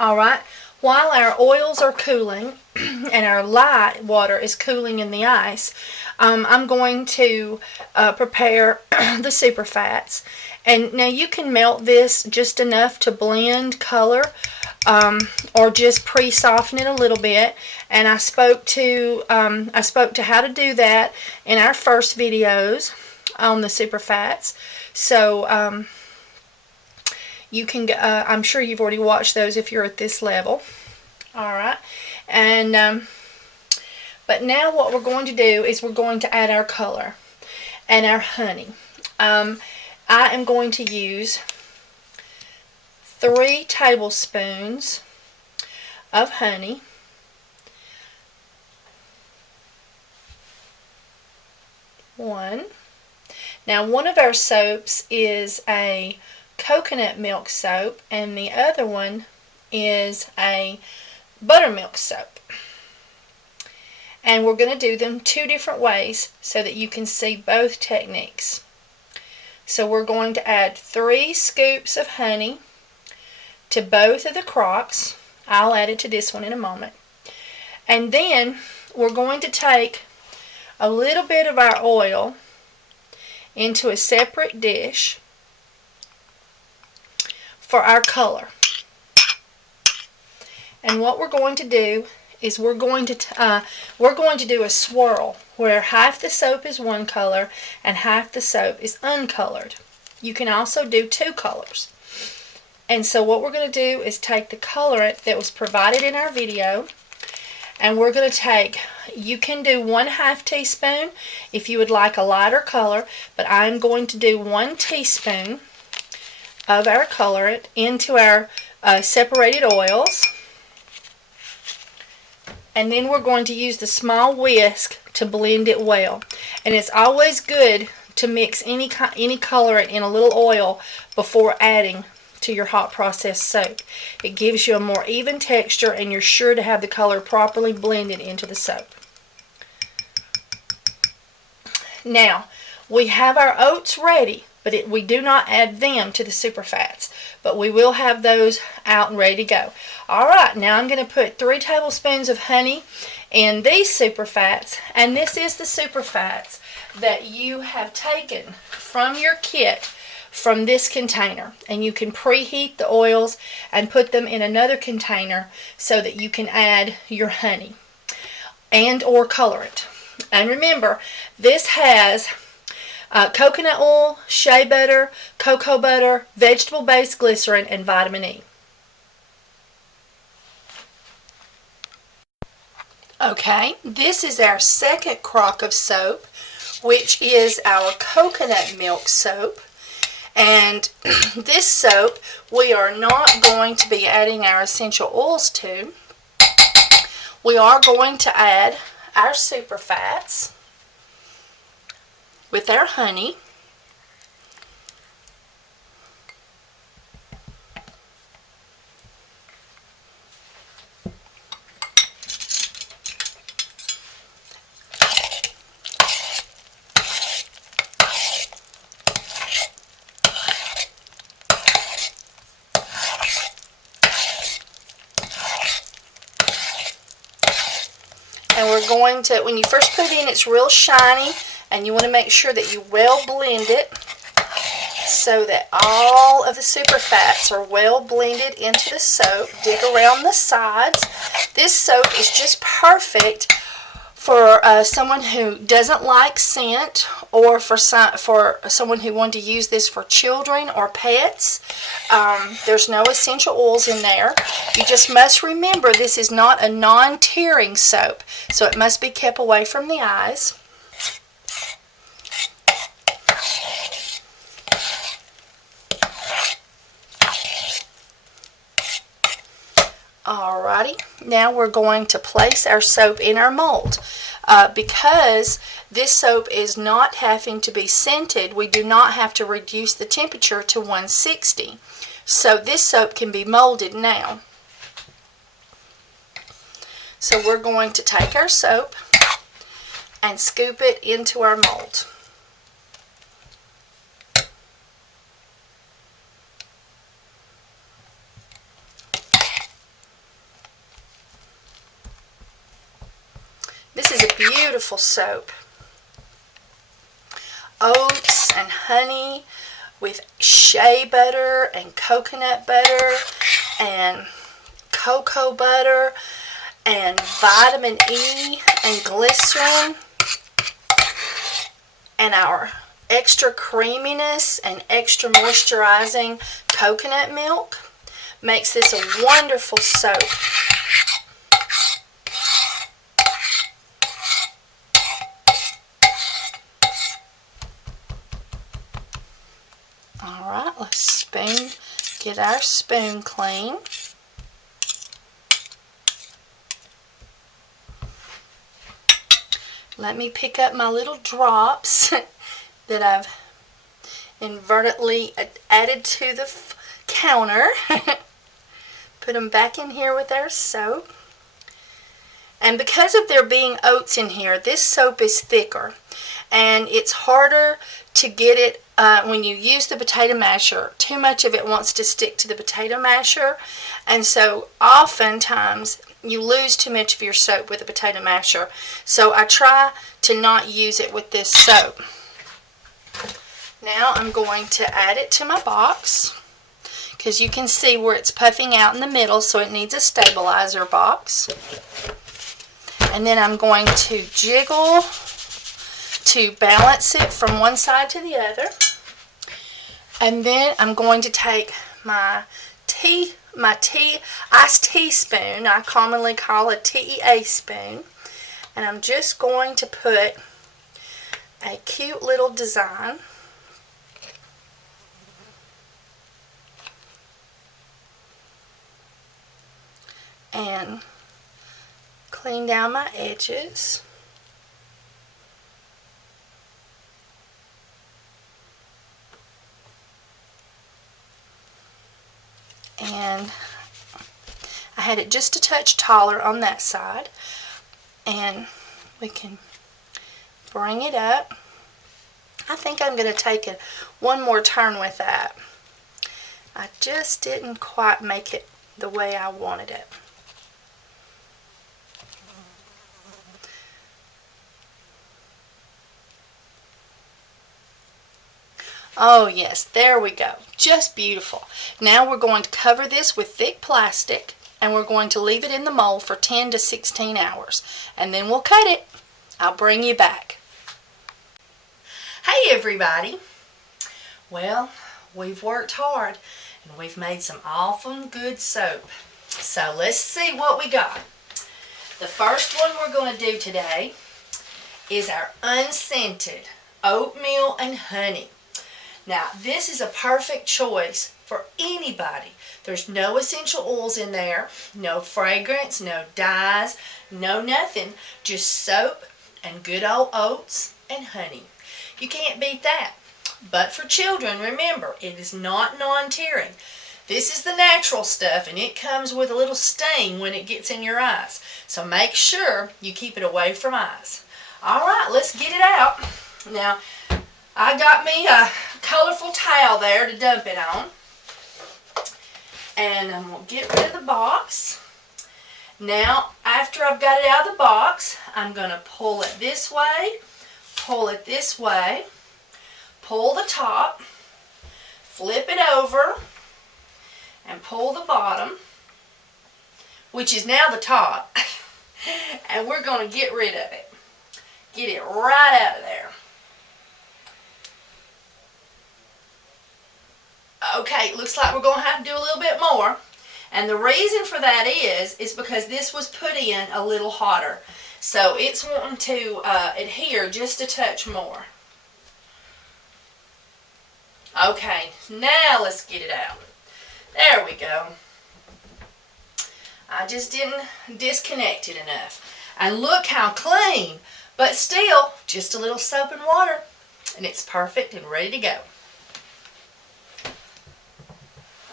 Alright, while our oils are cooling and our light water is cooling in the ice, I'm going to prepare the super fats. And now you can melt this just enough to blend color, or just pre-soften it a little bit. And I spoke to how to do that in our first videos on the super fats. So you can, I'm sure you've already watched those if you're at this level. Alright, and but now what we're going to do is we're going to add our color and our honey. I am going to use 3 tablespoons of honey, 1. Now one of our soaps is a coconut milk soap and the other one is a buttermilk soap. And we're going to do them 2 different ways so that you can see both techniques. So we're going to add 3 scoops of honey to both of the crocks. I'll add it to this one in a moment. And then we're going to take a little bit of our oil into a separate dish for our color. And what we're going to do is we're going to do a swirl where half the soap is one color and half the soap is uncolored. You can also do 2 colors. And so what we're going to do is take the colorant that was provided in our video, and we're going to take, you can do 1/2 teaspoon if you would like a lighter color, but I'm going to do 1 teaspoon of our colorant into our separated oils. And then we're going to use the small whisk to blend it well. And it's always good to mix any colorant in a little oil before adding to your hot process soap. It gives you a more even texture and you're sure to have the color properly blended into the soap. Now, we have our oats ready, but we do not add them to the super fats, but we will have those out and ready to go. Alright, now I'm going to put 3 tablespoons of honey in these super fats, and this is the super fats that you have taken from your kit from this container, and you can preheat the oils and put them in another container so that you can add your honey and or colorant. And remember, this has coconut oil, shea butter, cocoa butter, vegetable-based glycerin, and vitamin E. Okay, this is our second crock of soap, which is our coconut milk soap. And this soap we are not going to be adding our essential oils to. We are going to add our super fats with our honey. And we're going to, when you first put it in, it's real shiny, and you want to make sure that you well blend it so that all of the super fats are well blended into the soap. Dig around the sides. This soap is just perfect for someone who doesn't like scent, or for someone who wanted to use this for children or pets. There's no essential oils in there. You just must remember this is not a non-tearing soap, so it must be kept away from the eyes. Alrighty, now we're going to place our soap in our mold. Because this soap is not having to be scented, we do not have to reduce the temperature to 160. So this soap can be molded now. So we're going to take our soap and scoop it into our mold. This is a beautiful soap. Oats and honey with shea butter and coconut butter and cocoa butter and vitamin E and glycerin and our extra creaminess and extra moisturizing coconut milk makes this a wonderful soap. Alright, let's get our spoon clean. Let me pick up my little drops that I've inadvertently added to the counter. Put them back in here with our soap. And because of there being oats in here, this soap is thicker. And it's harder to get it when you use the potato masher. Too much of it wants to stick to the potato masher. And so oftentimes you lose too much of your soap with the potato masher. So I try to not use it with this soap. Now I'm going to add it to my box, because you can see where it's puffing out in the middle, so it needs a stabilizer box. And then I'm going to jiggle to balance it from one side to the other. And then I'm going to take my iced teaspoon, I commonly call a TEA spoon, and I'm just going to put a cute little design and clean down my edges. And I had it just a touch taller on that side, and we can bring it up. I think I'm going to take it one more turn with that. I just didn't quite make it the way I wanted it. Oh yes, there we go. Just beautiful. Now we're going to cover this with thick plastic, and we're going to leave it in the mold for 10 to 16 hours. And then we'll cut it. I'll bring you back. Hey everybody. Well, we've worked hard and we've made some awful good soap. So let's see what we got. The first one we're going to do today is our Unscented Oatmeal and Honey. Now, this is a perfect choice for anybody. There's no essential oils in there, no fragrance, no dyes, no nothing, just soap and good old oats and honey. You can't beat that. But for children, remember, it is not non-tearing. This is the natural stuff, and it comes with a little sting when it gets in your eyes. So make sure you keep it away from eyes. All right, let's get it out. Now, I got me a colorful towel there to dump it on. And I'm going to get rid of the box. Now, after I've got it out of the box, I'm going to pull it this way, pull it this way, pull the top, flip it over, and pull the bottom, which is now the top. And we're going to get rid of it. Get it right out of there. Okay, looks like we're going to have to do a little bit more. And the reason for that is because this was put in a little hotter. So it's wanting to adhere just a touch more. Okay, now let's get it out. There we go. I just didn't disconnect it enough. And look how clean, but still just a little soap and water. And it's perfect and ready to go.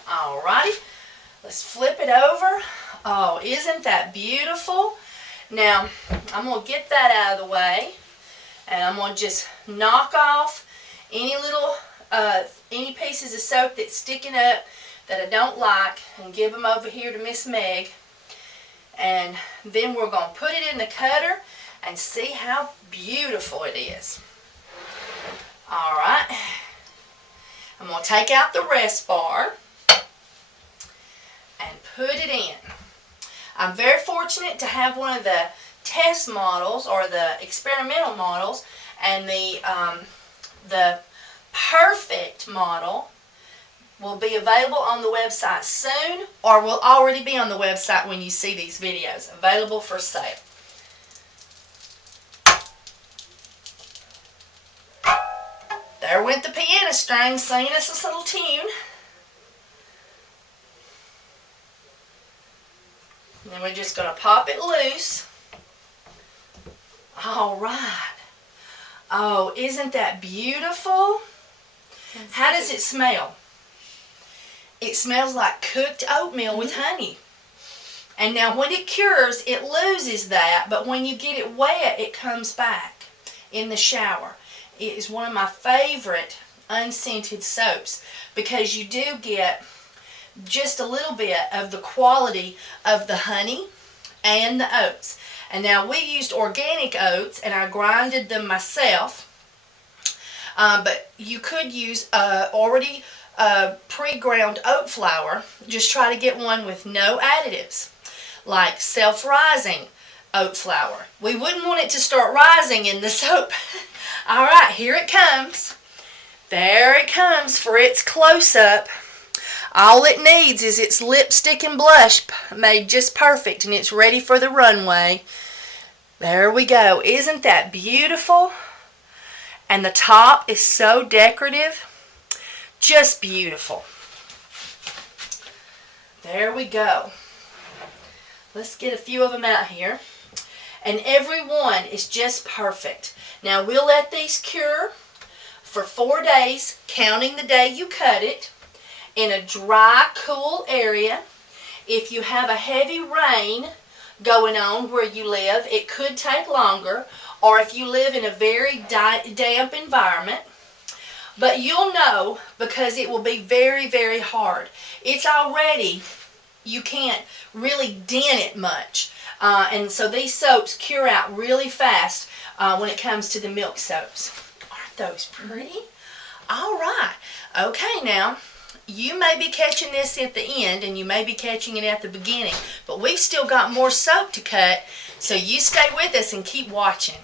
Alrighty, let's flip it over. Oh, isn't that beautiful? Now, I'm going to get that out of the way, and I'm going to just knock off any pieces of soap that's sticking up that I don't like, and give them over here to Miss Meg. And then we're going to put it in the cutter, and see how beautiful it is. All right. I'm going to take out the rest bar and put it in. I'm very fortunate to have one of the test models or the experimental models, and the perfect model will be available on the website soon, or will already be on the website when you see these videos, available for sale. There went the piano string singing us a little tune. And then we're just going to pop it loose. All right. Oh, isn't that beautiful? How does it smell? It smells like cooked oatmeal with honey. And now when it cures, it loses that, but when you get it wet, it comes back in the shower. It is one of my favorite unscented soaps because you do get just a little bit of the quality of the honey and the oats. And now we used organic oats, and I grinded them myself. But you could use already pre-ground oat flour. Just try to get one with no additives, like self-rising oat flour. We wouldn't want it to start rising in the soap. All right, here it comes. There it comes for its close-up. All it needs is its lipstick and blush made just perfect, and it's ready for the runway. There we go. Isn't that beautiful? And the top is so decorative. Just beautiful. There we go. Let's get a few of them out here. And every one is just perfect. Now we'll let these cure for 4 days, counting the day you cut it, in a dry, cool area. If you have a heavy rain going on where you live, it could take longer, or if you live in a very damp environment. But you'll know because it will be very, very hard. It's already, you can't really dent it much. And so these soaps cure out really fast when it comes to the milk soaps. Aren't those pretty? All right. Okay, now, you may be catching this at the end, and you may be catching it at the beginning, but we've still got more soap to cut, so you stay with us and keep watching.